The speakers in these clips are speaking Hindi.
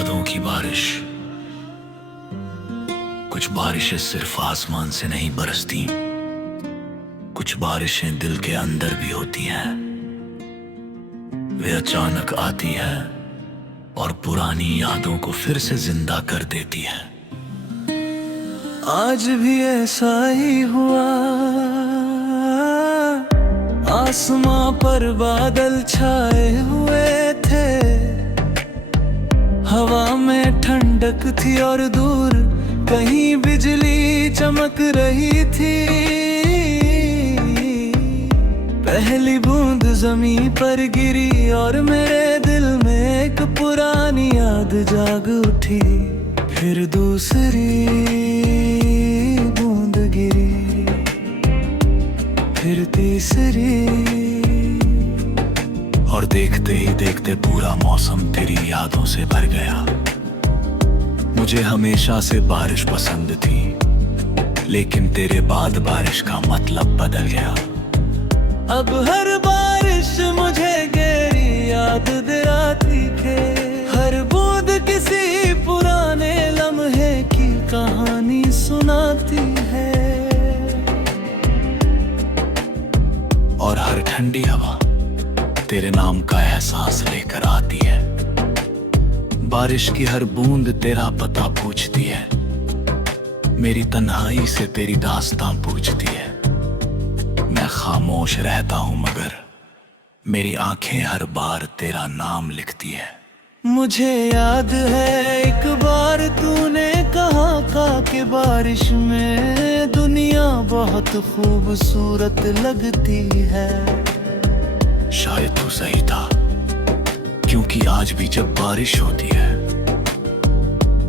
यादों की बारिश। कुछ बारिशें सिर्फ आसमान से नहीं बरसती, कुछ बारिशें दिल के अंदर भी होती हैं। वे अचानक आती है और पुरानी यादों को फिर से जिंदा कर देती है। आज भी ऐसा ही हुआ, आसमां पर बादल छाए हुए थे, हवा में ठंडक थी और दूर कहीं बिजली चमक रही थी। पहली बूंद जमीन पर गिरी और मेरे दिल में एक पुरानी याद जाग उठी। फिर दूसरी बूंद गिरी, फिर तीसरी, और देखते ही देखते पूरा मौसम तेरी यादों से भर गया। मुझे हमेशा से बारिश पसंद थी, लेकिन तेरे बाद बारिश का मतलब बदल गया। अब हर बारिश मुझे गहरी याद दिलाती है, हर बूंद किसी पुराने लम्हे की कहानी सुनाती है, और हर ठंडी हवा तेरे नाम का एहसास लेकर आती है। बारिश की हर बूंद तेरा पता पूछती है, मेरी तन्हाई से तेरी दास्तां पूछती है। मैं खामोश रहता हूं मगर मेरी आंखें हर बार तेरा नाम लिखती है। मुझे याद है एक बार तूने कहा कि बारिश में दुनिया बहुत खूबसूरत लगती है। शायद तू सही था, क्योंकि आज भी जब बारिश होती है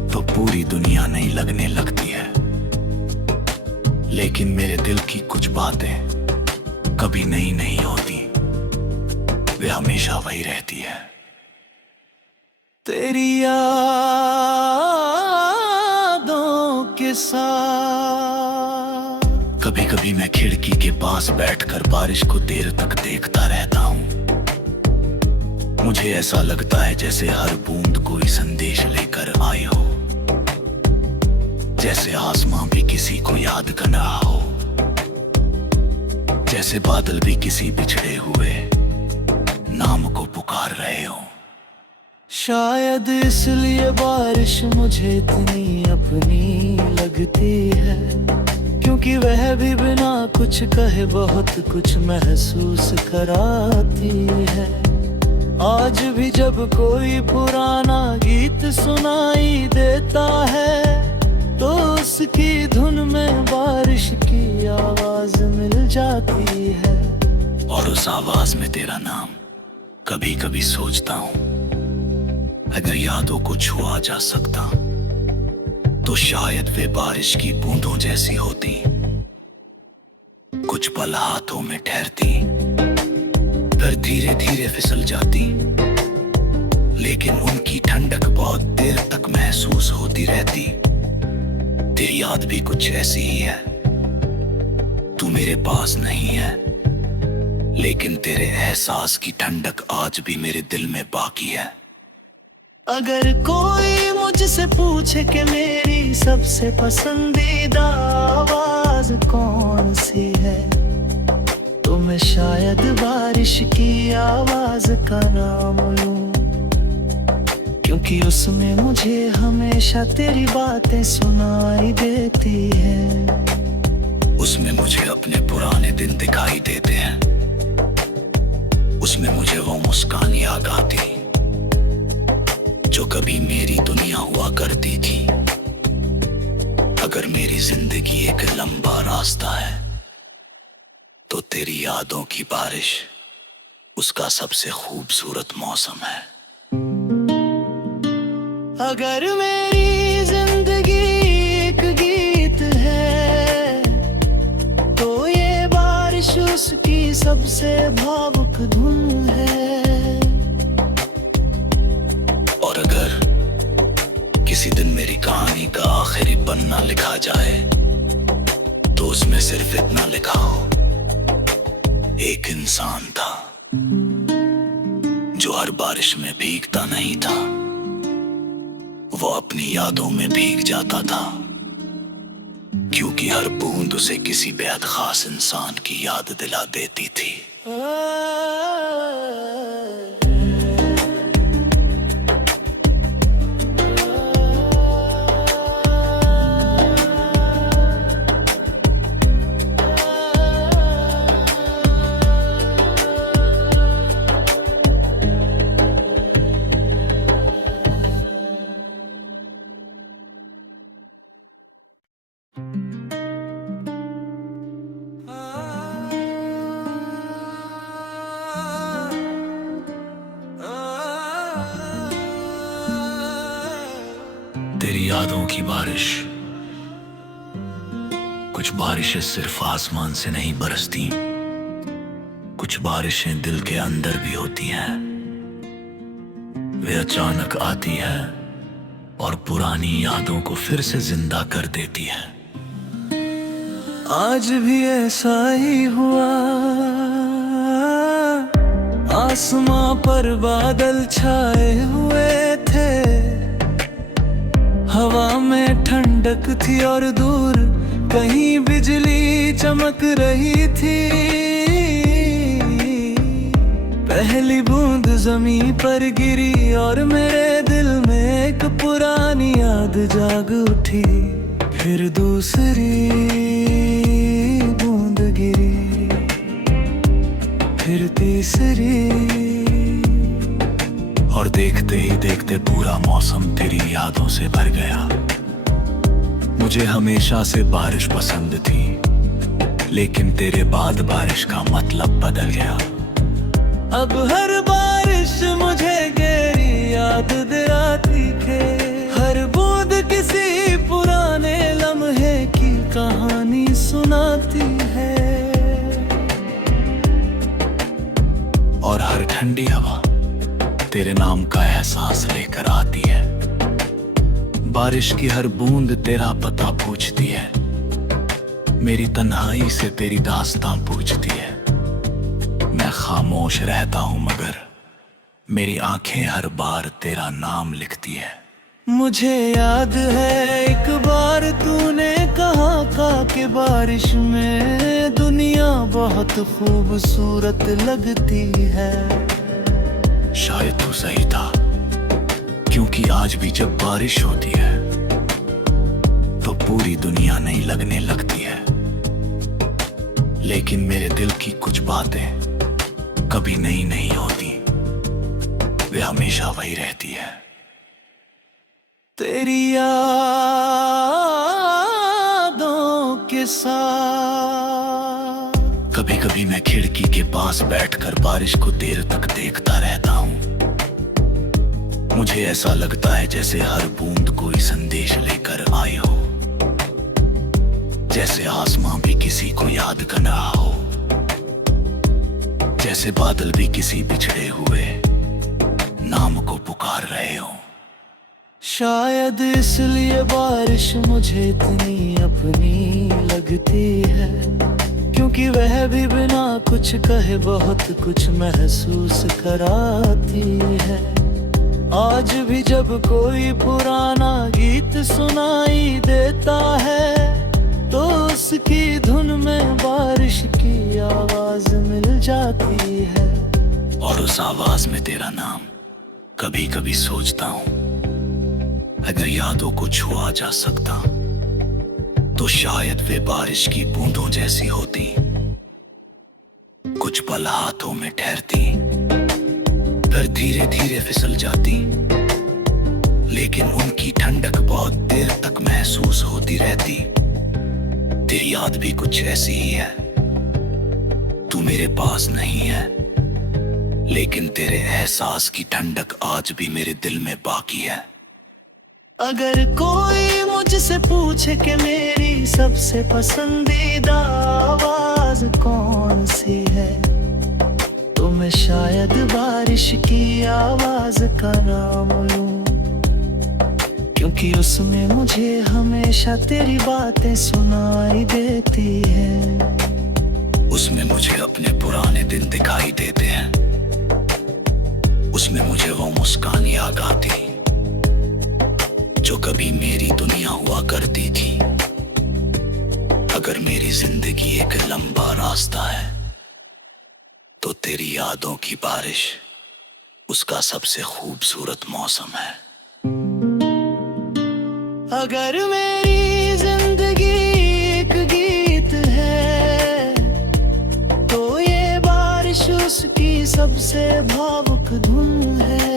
तो पूरी दुनिया नई लगने लगती है। लेकिन मेरे दिल की कुछ बातें कभी नई नहीं होती, वे हमेशा वही रहती है। तेरी यादों के साथ कभी कभी मैं खिड़की के पास बैठकर बारिश को देर तक देखता रहता हूँ। मुझे ऐसा लगता है जैसे हर बूंद कोई संदेश लेकर आई हो, जैसे आसमां भी किसी को याद कर रहा हो, जैसे बादल भी किसी बिछड़े हुए नाम को पुकार रहे हो। शायद इसलिए बारिश मुझे इतनी अपनी लगती है, क्योंकि वह भी बिना कुछ कहे बहुत कुछ महसूस कराती है। आज भी जब कोई पुराना गीत सुनाई देता है तो उसकी धुन में बारिश की आवाज मिल जाती है, और उस आवाज में तेरा नाम। कभी कभी सोचता हूँ अगर यादों को छुआ जा सकता तो शायद वे बारिश की बूंदों जैसी होती, कुछ पल हाथों में ठहरती, फिर धीरे धीरे फिसल जाती, लेकिन उनकी ठंडक बहुत देर तक महसूस होती रहती। तेरी याद भी कुछ ऐसी ही है, तू मेरे पास नहीं है, लेकिन तेरे एहसास की ठंडक आज भी मेरे दिल में बाकी है। अगर कोई मुझसे पूछे कि मेरी सबसे पसंदीदा आवाज कौन सी है, तो मैं शायद बारिश की आवाज का नाम लूं, क्योंकि उसमें मुझे हमेशा तेरी बातें सुनाई देती हैं। उसमें मुझे अपने पुराने दिन दिखाई देते हैं, उसमें मुझे वो मुस्कान याद आती जो कभी मेरी दुनिया हुआ करती थी। अगर मेरी जिंदगी एक लंबा रास्ता है तो तेरी यादों की बारिश उसका सबसे खूबसूरत मौसम है। अगर मेरी जिंदगी एक गीत है तो ये बारिश उसकी सबसे भावुक धुन है। और अगर किसी दिन मेरी कहानी का आखिरी पन्ना लिखा जाए तो उसमें सिर्फ इतना लिखा हो, एक इंसान था जो हर बारिश में भीगता नहीं था, वो अपनी यादों में भीग जाता था, क्योंकि हर बूंद उसे किसी बेहद खास इंसान की याद दिला देती थी। तेरी यादों की बारिश, कुछ बारिशें सिर्फ आसमान से नहीं बरसती, कुछ बारिशें दिल के अंदर भी होती हैं। वे अचानक आती है और पुरानी यादों को फिर से जिंदा कर देती है। आज भी ऐसा ही हुआ, आसमां पर बादल छाए हुए थे, हवा में ठंडक थी और दूर कहीं बिजली चमक रही थी। पहली बूंद जमीन पर गिरी और मेरे दिल में एक पुरानी याद जाग उठी। फिर दूसरी बूंद गिरी, फिर तीसरी, और देखते ही देखते पूरा मौसम तेरी यादों से भर गया। मुझे हमेशा से बारिश पसंद थी, लेकिन तेरे बाद बारिश का मतलब बदल गया। अब हर बारिश मुझे गहरी याद दिलाती है, हर बूंद किसी पुराने लम्हे की कहानी सुनाती है। और हर ठंडी हवा तेरे नाम का एहसास लेकर आती है। बारिश की हर बूंद तेरा पता पूछती है, मेरी तन्हाई से तेरी दास्तां पूछती है। मैं खामोश रहता हूँ मगर मेरी आंखें हर बार तेरा नाम लिखती है। मुझे याद है एक बार तूने कहा कि बारिश में दुनिया बहुत खूबसूरत लगती है। शायद तू सही था, क्योंकि आज भी जब बारिश होती है तो पूरी दुनिया नई लगने लगती है। लेकिन मेरे दिल की कुछ बातें कभी नई नहीं होती, वे हमेशा वही रहती है। तेरी यादों के साथ कभी कभी मैं खिड़की के पास बैठकर बारिश को देर तक देखता रहता हूँ। मुझे ऐसा लगता है जैसे हर बूंद कोई संदेश लेकर आई हो, जैसे आसमां भी किसी को याद कर रहा हो, जैसे बादल भी किसी बिछड़े हुए नाम को पुकार रहे हो। शायद इसलिए बारिश मुझे इतनी अपनी लगती है, क्योंकि वह भी बिना कुछ कहे बहुत कुछ महसूस कराती है। आज भी जब कोई पुराना गीत सुनाई देता है तो उसकी धुन में बारिश की आवाज मिल जाती है। और उस आवाज में तेरा नाम। कभी कभी सोचता हूँ अगर यादों को छुआ जा सकता तो शायद वे बारिश की बूंदों जैसी होती, कुछ पल हाथों में ठहरती, फिर धीरे धीरे फिसल जाती, लेकिन उनकी ठंडक बहुत देर तक महसूस होती रहती। तेरी याद भी कुछ ऐसी ही है, तू मेरे पास नहीं है, लेकिन तेरे एहसास की ठंडक आज भी मेरे दिल में बाकी है। अगर कोई मुझसे पूछे कि मेरी सबसे पसंदीदा आवाज कौन सी है, तो मैं शायद बारिश की आवाज का नाम लूं, क्योंकि उसमें मुझे हमेशा तेरी बातें सुनाई देती है। उसमें मुझे अपने पुराने दिन दिखाई देते हैं, उसमें मुझे वो मुस्कान याद आती जो कभी मेरी दुनिया हुआ करती थी। अगर मेरी जिंदगी एक लंबा रास्ता है तो तेरी यादों की बारिश उसका सबसे खूबसूरत मौसम है। अगर मेरी जिंदगी एक गीत है तो ये बारिश उसकी सबसे भावुक धुन है।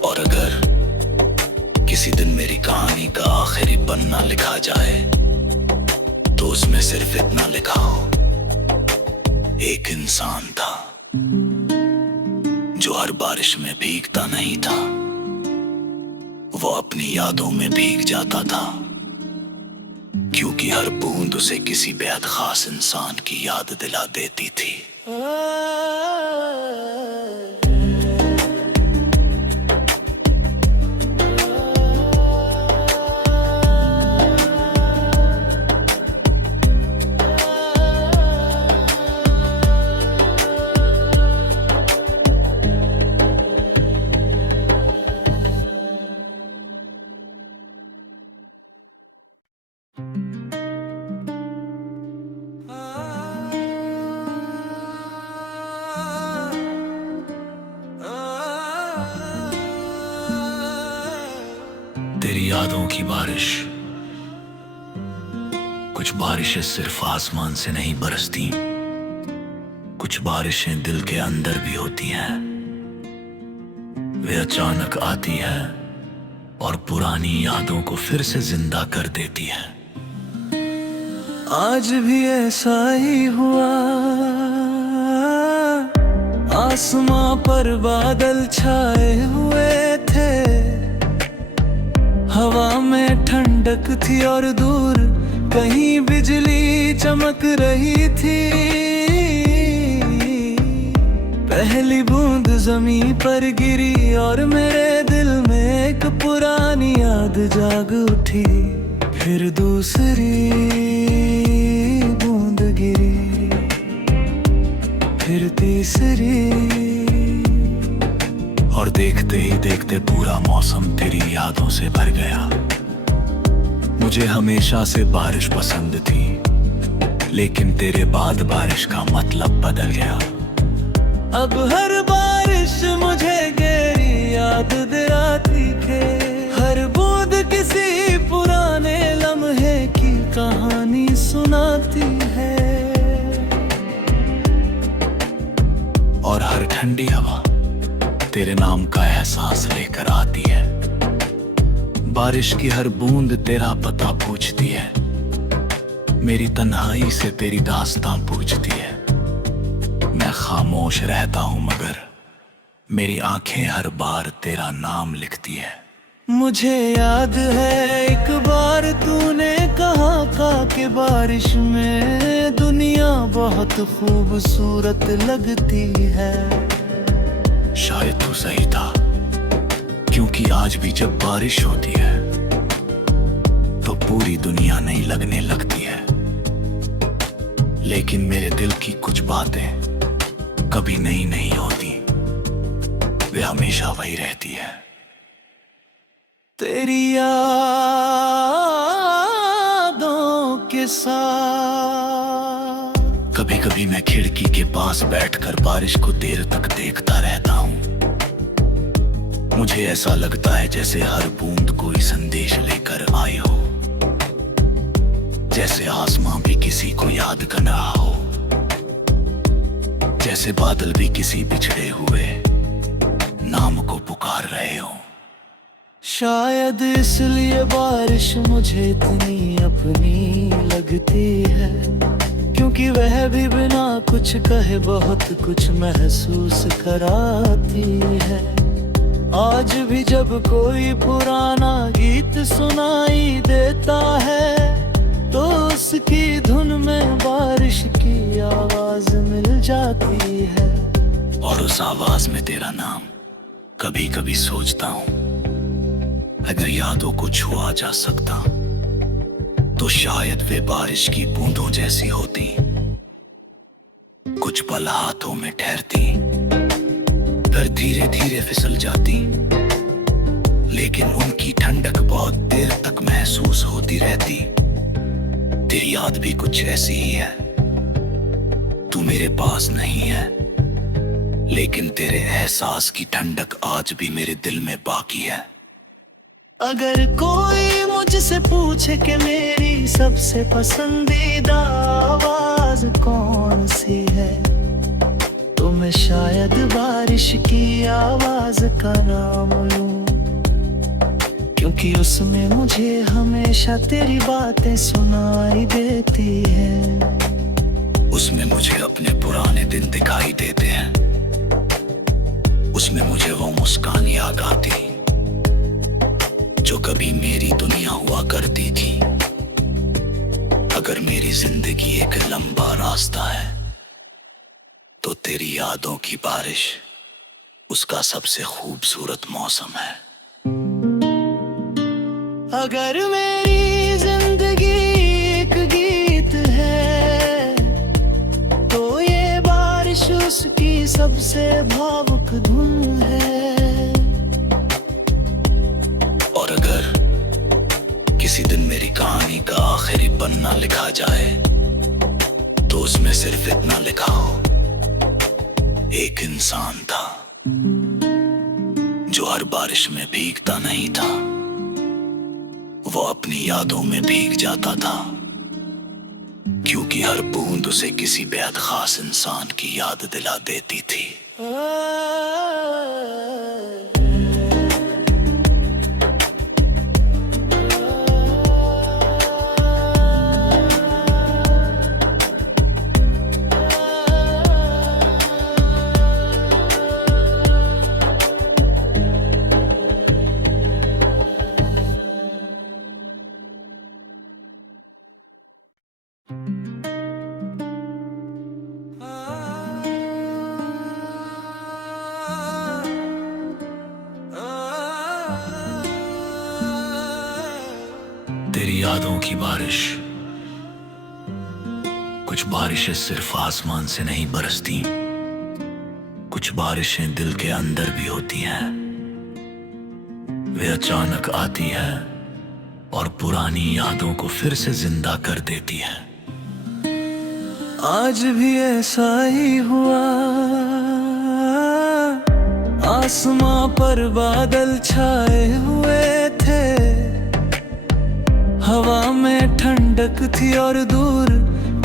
और अगर किसी दिन मेरी कहानी का आखिरी पन्ना लिखा जाए तो उसमें सिर्फ इतना लिखा हो, एक इंसान था जो हर बारिश में भीगता नहीं था, वो अपनी यादों में भीग जाता था, क्योंकि हर बूंद उसे किसी बेहद खास इंसान की याद दिला देती थी। तेरी यादों की बारिश। कुछ बारिशें सिर्फ आसमान से नहीं बरसती, कुछ बारिशें दिल के अंदर भी होती हैं। वे अचानक आती है और पुरानी यादों को फिर से जिंदा कर देती है। आज भी ऐसा ही हुआ, आसमां पर बादल छाए हुए थे, हवा में ठंडक थी और दूर कहीं बिजली चमक रही थी। पहली बूंद जमीन पर गिरी और मेरे दिल में एक पुरानी याद जाग उठी। फिर दूसरी बूंद गिरी, फिर तीसरी, और देखते ही देखते पूरा मौसम तेरी यादों से भर गया। मुझे हमेशा से बारिश पसंद थी, लेकिन तेरे बाद बारिश का मतलब बदल गया। अब हर बारिश मुझे गहरी याद दिलाती है, हर बूंद किसी पुराने लम्हे की कहानी सुनाती है। और हर ठंडी हवा तेरे नाम का एहसास लेकर आती है। बारिश की हर बूंद तेरा पता पूछती है, मेरी तन्हाई से तेरी दास्तां पूछती है। मैं खामोश रहता हूं मगर मेरी आंखें हर बार तेरा नाम लिखती है। मुझे याद है एक बार तूने कहा था कि बारिश में दुनिया बहुत खूबसूरत लगती है। शायद तू सही था, क्योंकि आज भी जब बारिश होती है तो पूरी दुनिया नई लगने लगती है। लेकिन मेरे दिल की कुछ बातें कभी नई नहीं होती, वे हमेशा वही रहती है। तेरी यादों के साथ कभी कभी मैं खिड़की के पास बैठकर बारिश को देर तक देखता रहता हूँ। मुझे ऐसा लगता है जैसे हर बूंद कोई संदेश लेकर आई हो, जैसे आसमां भी किसी को याद कर रहा हो, जैसे बादल भी किसी बिछड़े हुए नाम को पुकार रहे हो। शायद इसलिए बारिश मुझे इतनी अपनी लगती है, क्योंकि वह भी बिना कुछ कहे बहुत कुछ महसूस कराती है। आज भी जब कोई पुराना गीत सुनाई देता है तो उसकी धुन में बारिश की आवाज मिल जाती है। और उस आवाज में तेरा नाम। कभी कभी सोचता हूँ अगर यादों को छुआ जा सकता तो शायद वे बारिश की बूंदों जैसी होती, कुछ पल हाथों में ठहरती, फिर धीरे धीरे फिसल जाती, लेकिन उनकी ठंडक बहुत देर तक महसूस होती रहती। तेरी याद भी कुछ ऐसी ही है। तू मेरे पास नहीं है, लेकिन तेरे एहसास की ठंडक आज भी मेरे दिल में बाकी है। अगर कोई मुझसे पूछे कि मेरी सबसे पसंदीदा आवाज कौन सी है, तो मैं शायद बारिश की आवाज का नाम लूं, क्योंकि उसमें मुझे हमेशा तेरी बातें सुनाई देती है। उसमें मुझे अपने पुराने दिन दिखाई देते हैं। उसमें मुझे वो मुस्कान याद आती जो कभी मेरी दुनिया हुआ करती थी। अगर मेरी जिंदगी एक लंबा रास्ता है, तो तेरी यादों की बारिश उसका सबसे खूबसूरत मौसम है। अगर मेरी जिंदगी एक गीत है, तो ये बारिश उसकी सबसे भावुक धुन है। और अगर किसी दिन मेरी कहानी का आखिरी पन्ना लिखा जाए, तो उसमें सिर्फ इतना लिखा हो, एक इंसान था जो हर बारिश में भीगता नहीं था, वो अपनी यादों में भीग जाता था, क्योंकि हर बूंद उसे किसी बेहद खास इंसान की याद दिला देती थी। तेरी यादों की बारिश। कुछ बारिशें सिर्फ आसमान से नहीं बरसती, कुछ बारिशें दिल के अंदर भी होती हैं। वे अचानक आती है और पुरानी यादों को फिर से जिंदा कर देती है। आज भी ऐसा ही हुआ, आसमां पर बादल छाए हुए थे, हवा में ठंडक थी और दूर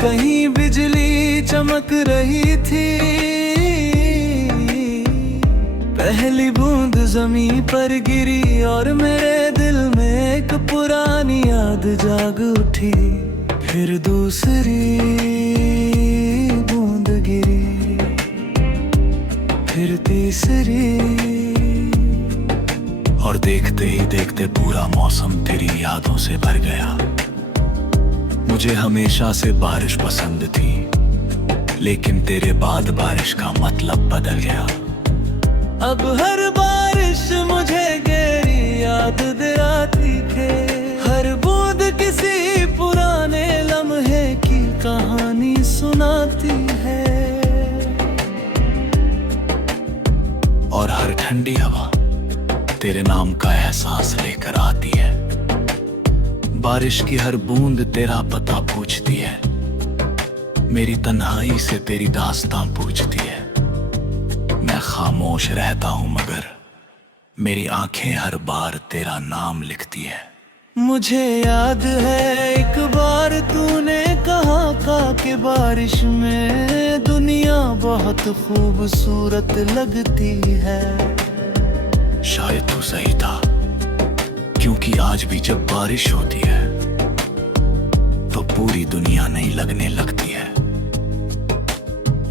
कहीं बिजली चमक रही थी। पहली बूंद जमीन पर गिरी और मेरे दिल में एक पुरानी याद जाग उठी। फिर दूसरी बूंद गिरी, फिर तीसरी, और देखते ही देखते पूरा मौसम तेरी यादों से भर गया। मुझे हमेशा से बारिश पसंद थी, लेकिन तेरे बाद बारिश का मतलब बदल गया। अब हर बारिश मुझे गहरी याद दिलाती है, हर बूंद किसी पुराने लम्हे की कहानी सुनाती है, और हर ठंडी हवा तेरे नाम का एहसास लेकर आती है। बारिश की हर बूंद तेरा पता पूछती है, मेरी तन्हाई से तेरी दास्तां पूछती है। मैं खामोश रहता हूं, मगर मेरी आंखें हर बार तेरा नाम लिखती है। मुझे याद है एक बार तूने कहा कि बारिश में दुनिया बहुत खूबसूरत लगती है। शायद तू सही था, क्योंकि आज भी जब बारिश होती है तो पूरी दुनिया नई लगने लगती है।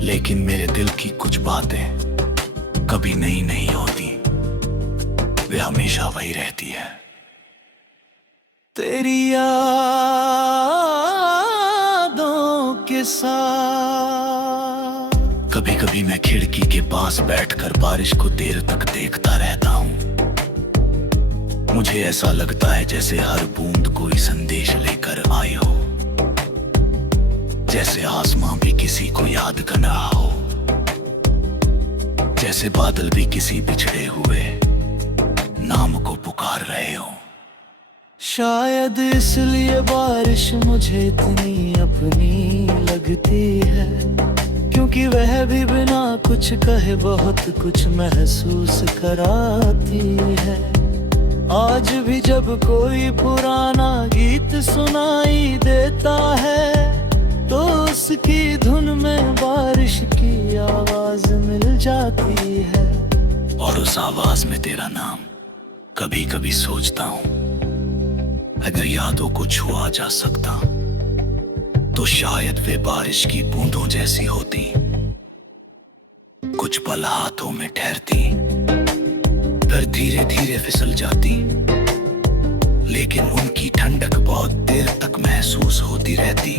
लेकिन मेरे दिल की कुछ बातें कभी नई नहीं होती, वे हमेशा वही रहती है। तेरी यादों के साथ कभी कभी मैं खिड़की के पास बैठकर बारिश को देर तक देखता रहता हूँ। मुझे ऐसा लगता है जैसे हर बूंद कोई संदेश लेकर आई हो, जैसे आसमां भी किसी को याद कर रहा हो, जैसे बादल भी किसी बिछड़े हुए नाम को पुकार रहे हो। शायद इसलिए बारिश मुझे इतनी अपनी लगती है, क्योंकि वह भी बिना कुछ कहे बहुत कुछ महसूस कराती है। आज भी जब कोई पुराना गीत सुनाई देता है तो उसकी धुन में बारिश की आवाज मिल जाती है। और उस आवाज में तेरा नाम कभी कभी सोचता हूँ, अगर यादों को छुआ जा सकता तो शायद वे बारिश की बूंदों जैसी होती। कुछ पल हाथों में ठहरती, फिर धीरे धीरे फिसल जाती, लेकिन उनकी ठंडक बहुत देर तक महसूस होती रहती।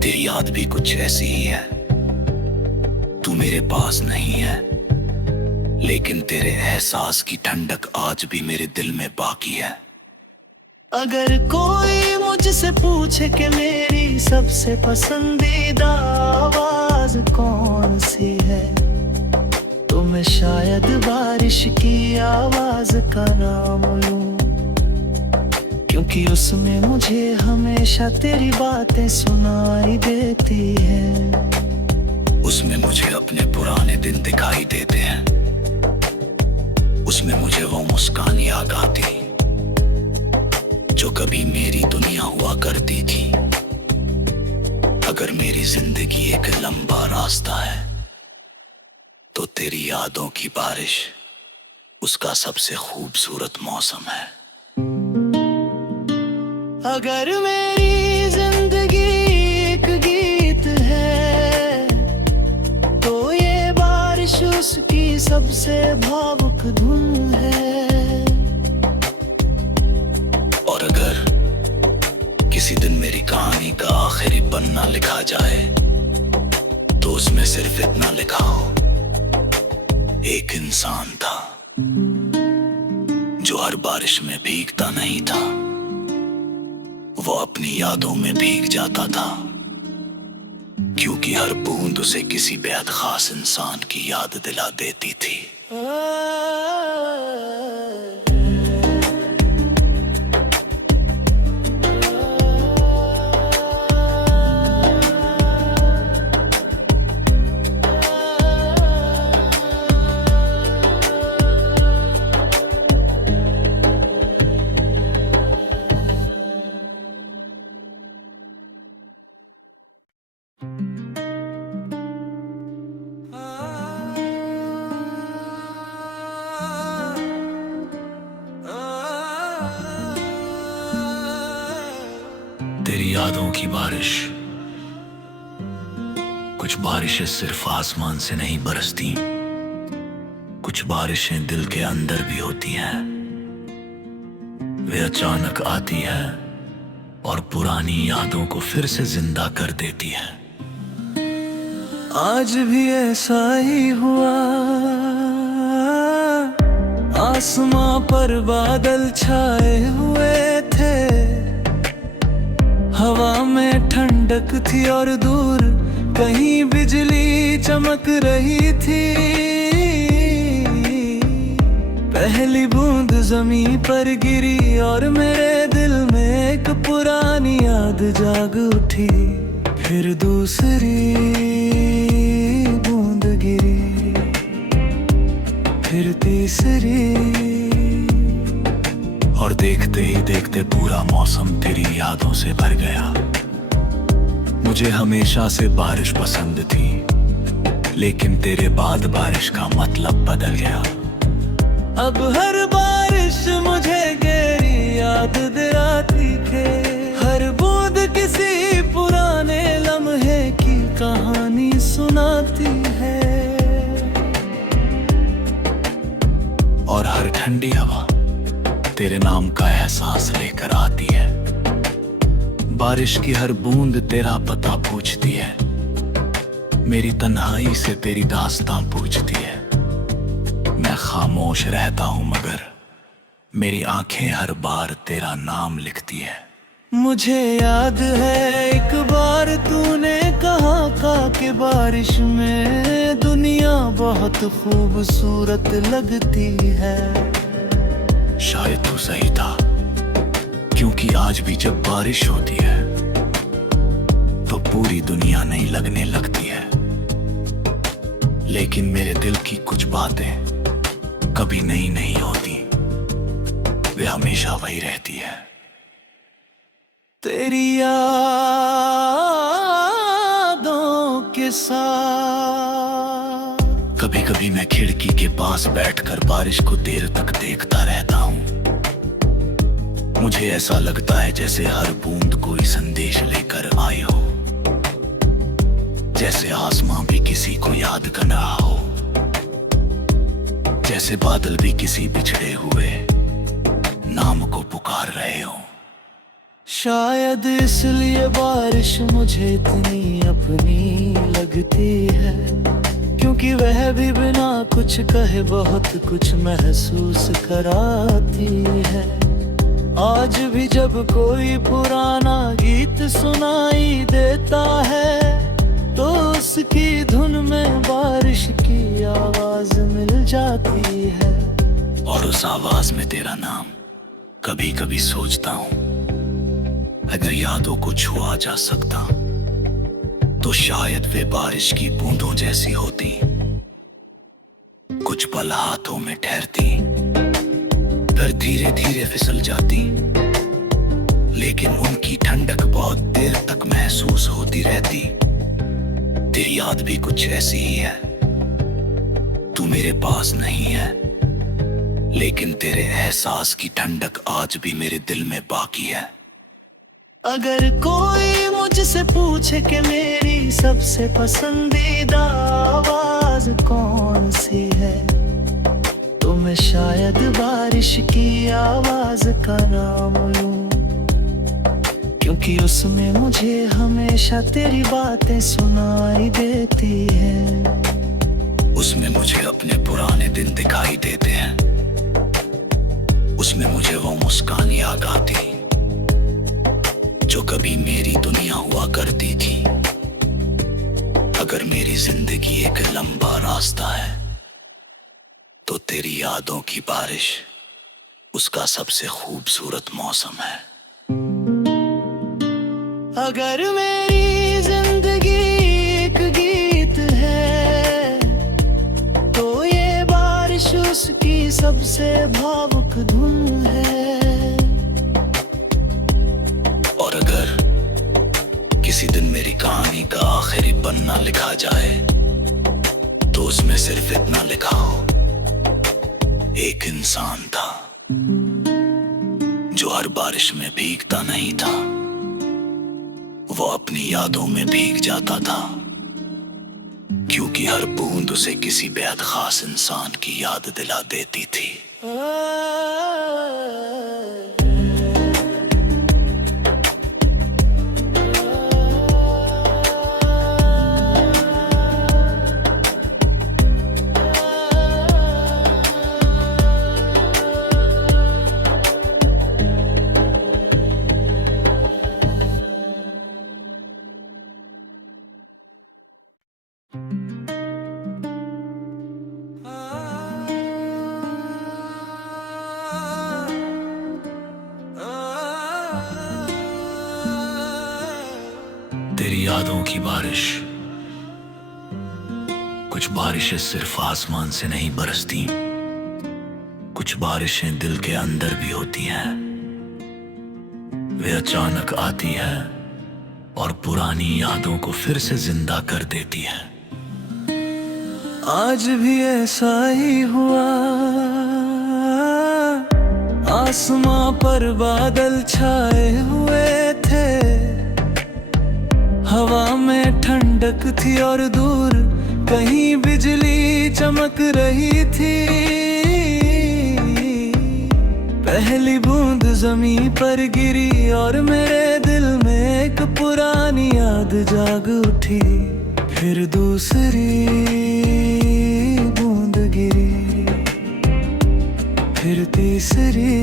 तेरी याद भी कुछ ऐसी ही है। तू मेरे पास नहीं है, लेकिन तेरे एहसास की ठंडक आज भी मेरे दिल में बाकी है। अगर कोई मुझसे पूछे कि मेरी सबसे पसंदीदा आवाज कौन सी है, तो मैं शायद बारिश की आवाज का नाम लूं, क्योंकि उसमें मुझे हमेशा तेरी बातें सुनाई देती हैं। उसमें मुझे अपने पुराने दिन दिखाई देते हैं, उसमें मुझे वो मुस्कान याद आती जो कभी मेरी दुनिया हुआ करती थी। अगर मेरी जिंदगी एक लंबा रास्ता है तो तेरी यादों की बारिश उसका सबसे खूबसूरत मौसम है। अगर मेरी जिंदगी एक गीत है तो ये बारिश उसकी सबसे भावुक धुन है। और अगर किसी दिन मेरी कहानी का आखिरी पन्ना लिखा जाए तो उसमें सिर्फ इतना लिखा हो, एक इंसान था जो हर बारिश में भीगता नहीं था, वो अपनी यादों में भीग जाता था, क्योंकि हर बूंद उसे किसी बेहद खास इंसान की याद दिला देती थी। तेरी यादों की बारिश, कुछ बारिशें सिर्फ आसमान से नहीं बरसती, कुछ बारिशें दिल के अंदर भी होती हैं। वे अचानक आती है और पुरानी यादों को फिर से जिंदा कर देती है। आज भी ऐसा ही हुआ, आसमां पर बादल छाए हुए थे, हवा में ठंडक थी और दूर कहीं बिजली चमक रही थी। पहली बूंद जमीन पर गिरी और मेरे दिल में एक पुरानी याद जाग उठी। फिर दूसरी बूंद गिरी, फिर तीसरी, और देखते ही देखते पूरा मौसम तेरी यादों से भर गया। मुझे हमेशा से बारिश पसंद थी, लेकिन तेरे बाद बारिश का मतलब बदल गया। अब हर बारिश मुझे गहरी याद दिलाती है, हर बूंद किसी पुराने लम्हे की कहानी सुनाती है। और हर ठंडी हवा तेरे नाम का एहसास लेकर आती है। बारिश की हर बूंद तेरा पता पूछती है, मेरी तन्हाई से तेरी दास्तां पूछती है। मैं खामोश रहता हूं मगर मेरी आंखें हर बार तेरा नाम लिखती है। मुझे याद है एक बार तूने कहा कि बारिश में दुनिया बहुत खूबसूरत लगती है। शायद तू सही था, क्योंकि आज भी जब बारिश होती है तो पूरी दुनिया नई लगने लगती है। लेकिन मेरे दिल की कुछ बातें कभी नई नहीं होती, वे हमेशा वही रहती है। तेरी यादों के साथ कभी कभी मैं खिड़की के पास बैठकर बारिश को देर तक देखता रहता हूँ। मुझे ऐसा लगता है जैसे हर बूंद कोई संदेश लेकर आई हो, जैसे आसमां भी किसी को याद कर रहा हो, जैसे बादल भी किसी बिछड़े हुए नाम को पुकार रहे हो। शायद इसलिए बारिश मुझे इतनी अपनी लगती है, क्योंकि वह भी बिना कुछ कहे बहुत कुछ महसूस कराती है। आज भी जब कोई पुराना गीत सुनाई देता है तो उसकी धुन में बारिश की आवाज मिल जाती है। और उस आवाज में तेरा नाम कभी कभी सोचता हूँ, अगर यादों को छुआ जा सकता तो शायद वे बारिश की बूंदों जैसी होती, कुछ पल हाथों में ठहरती, फिर धीरे धीरे फिसल जाती, लेकिन उनकी ठंडक बहुत देर तक महसूस होती रहती। तेरी याद भी कुछ ऐसी ही है, तू मेरे पास नहीं है, लेकिन तेरे एहसास की ठंडक आज भी मेरे दिल में बाकी है। अगर कोई मुझसे पूछे कि मेरी सबसे पसंदीदा आवाज कौन सी है, तो मैं शायद बारिश की आवाज का नाम लूं, क्योंकि उसमें मुझे हमेशा तेरी बातें सुनाई देती हैं। उसमें मुझे अपने पुराने दिन दिखाई देते हैं, उसमें मुझे वो मुस्कान याद आती जो कभी मेरी दुनिया हुआ करती थी। अगर मेरी जिंदगी एक लंबा रास्ता है तो तेरी यादों की बारिश उसका सबसे खूबसूरत मौसम है। अगर मेरी जिंदगी एक गीत है तो ये बारिश उसकी सबसे भावुक धुन है। और अगर किसी दिन मेरी कहानी का आखिरी पन्ना लिखा जाए तो उसमें सिर्फ इतना लिखा हो, एक इंसान था जो हर बारिश में भीगता नहीं था, वो अपनी यादों में भीग जाता था, क्योंकि हर बूंद उसे किसी बेहद खास इंसान की याद दिला देती थी। तेरी यादों की बारिश, कुछ बारिशें सिर्फ आसमान से नहीं बरसती, कुछ बारिशें दिल के अंदर भी होती हैं। वे अचानक आती है और पुरानी यादों को फिर से जिंदा कर देती है। आज भी ऐसा ही हुआ, आसमां पर बादल छाए हुए थे, हवा में ठंडक थी और दूर कहीं बिजली चमक रही थी। पहली बूंद जमीन पर गिरी और मेरे दिल में एक पुरानी याद जाग उठी। फिर दूसरी बूंद गिरी, फिर तीसरी।